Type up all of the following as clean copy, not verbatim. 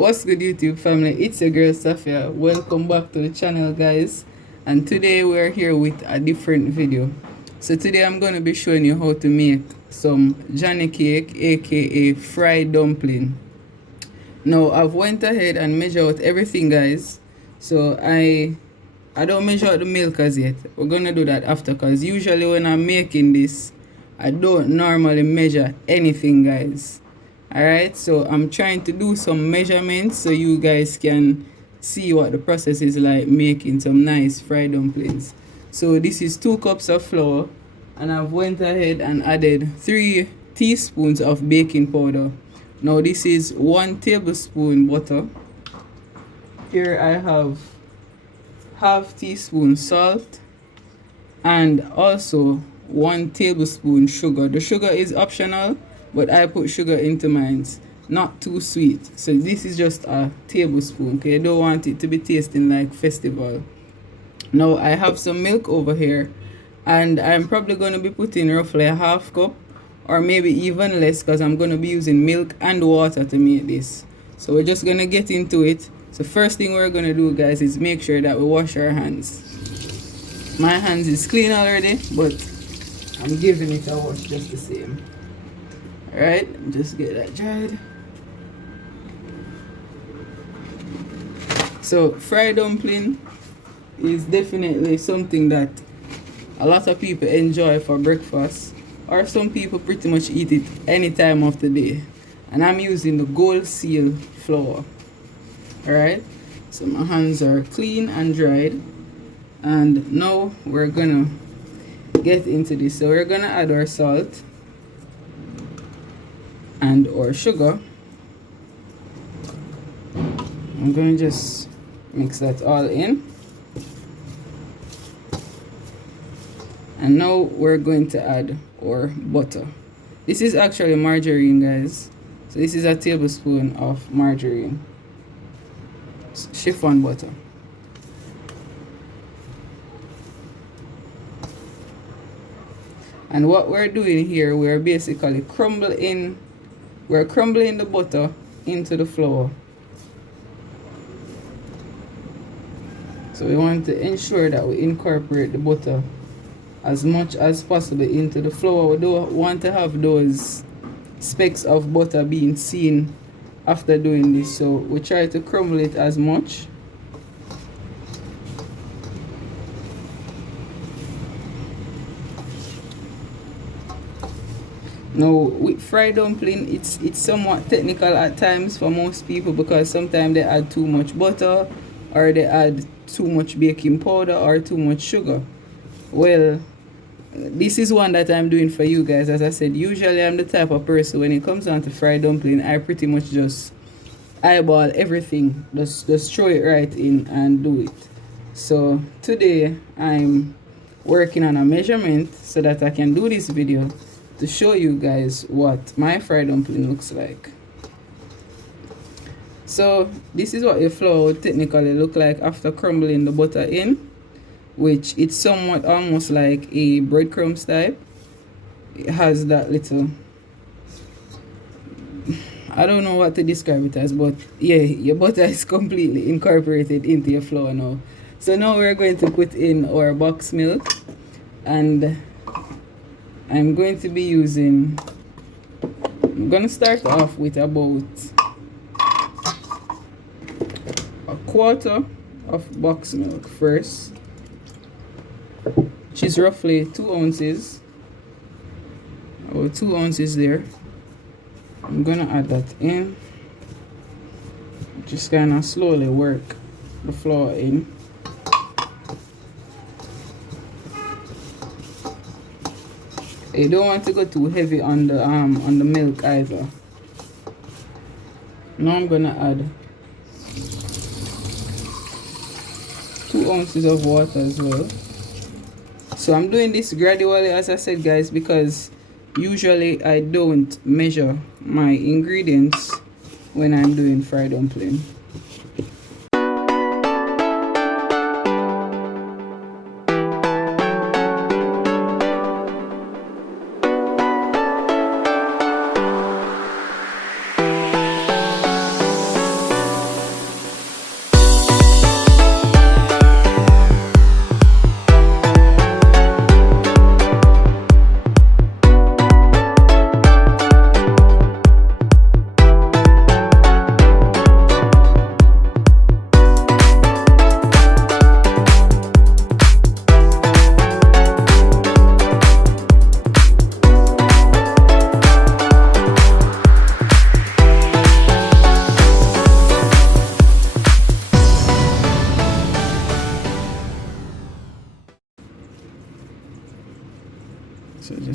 What's good, YouTube family? It's your girl Safia. Welcome back to the channel, guys. And today we're here with a different video. So today I'm going to be showing you how to make some Johnny cake, aka fried dumpling. Now I've went ahead and measured out everything, guys. So I don't measure out the milk as yet. We're gonna do that after, because usually when I'm making this, I don't normally measure anything, guys. Alright, so I'm trying to do some measurements so you guys can see what the process is like making some nice fried dumplings. So this is 2 cups of flour, and I've went ahead and added 3 teaspoons of baking powder. Now this is 1 tablespoon butter. Here I have half teaspoon salt and also 1 tablespoon sugar. The sugar is optional, but I put sugar into mine, not too sweet. So this is just a tablespoon, okay? I don't want it to be tasting like festival. Now I have some milk over here, and I'm probably going to be putting roughly a half cup or maybe even less, because I'm going to be using milk and water to make this. So we're just going to get into it. So first thing we're going to do, guys, is make sure that we wash our hands. My hands is clean already, but I'm giving it a wash just the same. Alright, just get that dried. So fried dumpling is definitely something that a lot of people enjoy for breakfast, or some people pretty much eat it any time of the day. And I'm using the Gold Seal flour. Alright, so my hands are clean and dried, and now we're gonna get into this. So we're gonna add our salt and our sugar. I'm gonna just mix that all in, and now we're going to add our butter. This is actually margarine, guys. So this is a tablespoon of margarine, chiffon butter. And what we're doing here, we're basically crumbling the butter into the flour. So we want to ensure that we incorporate the butter as much as possible into the flour. We don't want to have those specks of butter being seen after doing this, so we try to crumble it as much. Now with fried dumpling, it's somewhat technical at times for most people, because sometimes they add too much butter, or they add too much baking powder, or too much sugar. Well, this is one that I'm doing for you guys. As I said, usually I'm the type of person, when it comes down to fried dumpling, I pretty much just eyeball everything, just throw it right in and do it. So today I'm working on a measurement so that I can do this video to show you guys what my fried dumpling looks like. So this is what your flour would technically look like after crumbling the butter in, which it's somewhat almost like a breadcrumbs type. It has that little, I don't know what to describe it as, but yeah, your butter is completely incorporated into your flour now. So now we're going to put in our box milk, and I'm going to be using, I'm going to start off with about a quarter of box milk first, which is roughly 2 ounces, about 2 ounces there. I'm gonna add that in, just kind of slowly work the flour in. You don't want to go too heavy on the milk either. Now I'm gonna add 2 ounces of water as well. So I'm doing this gradually, as I said, guys, because usually I don't measure my ingredients when I'm doing fried dumpling.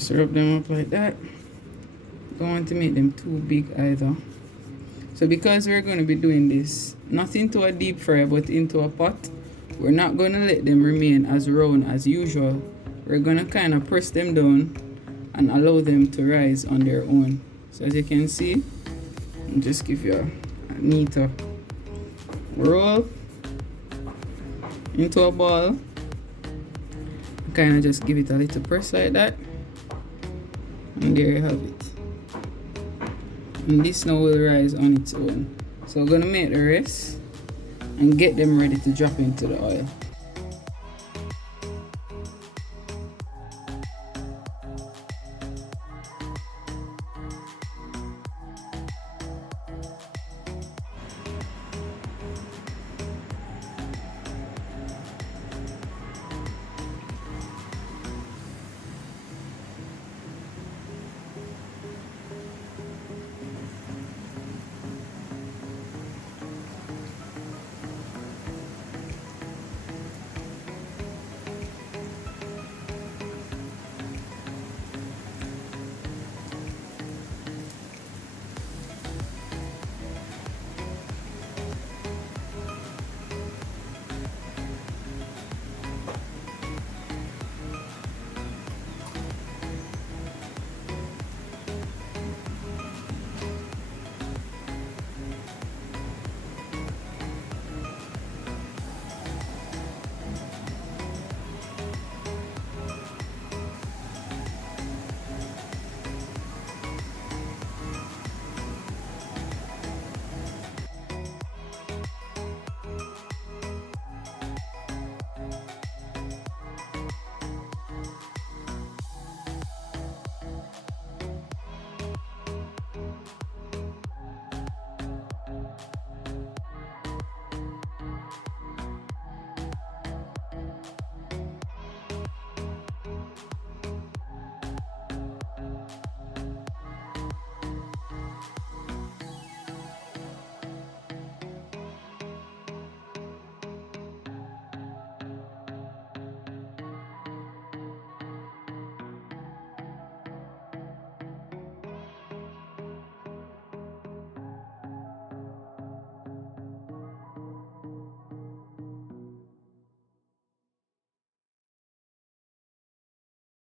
Just rub them up like that. Don't want to make them too big either. So because we're going to be doing this not into a deep fryer but into a pot, we're not going to let them remain as round as usual. We're going to kind of press them down and allow them to rise on their own. So as you can see, I'll just give you a neater roll into a ball. Kind of just give it a little press like that, and there you have it. And this now will rise on its own. So we're gonna make the rest and get them ready to drop into the oil.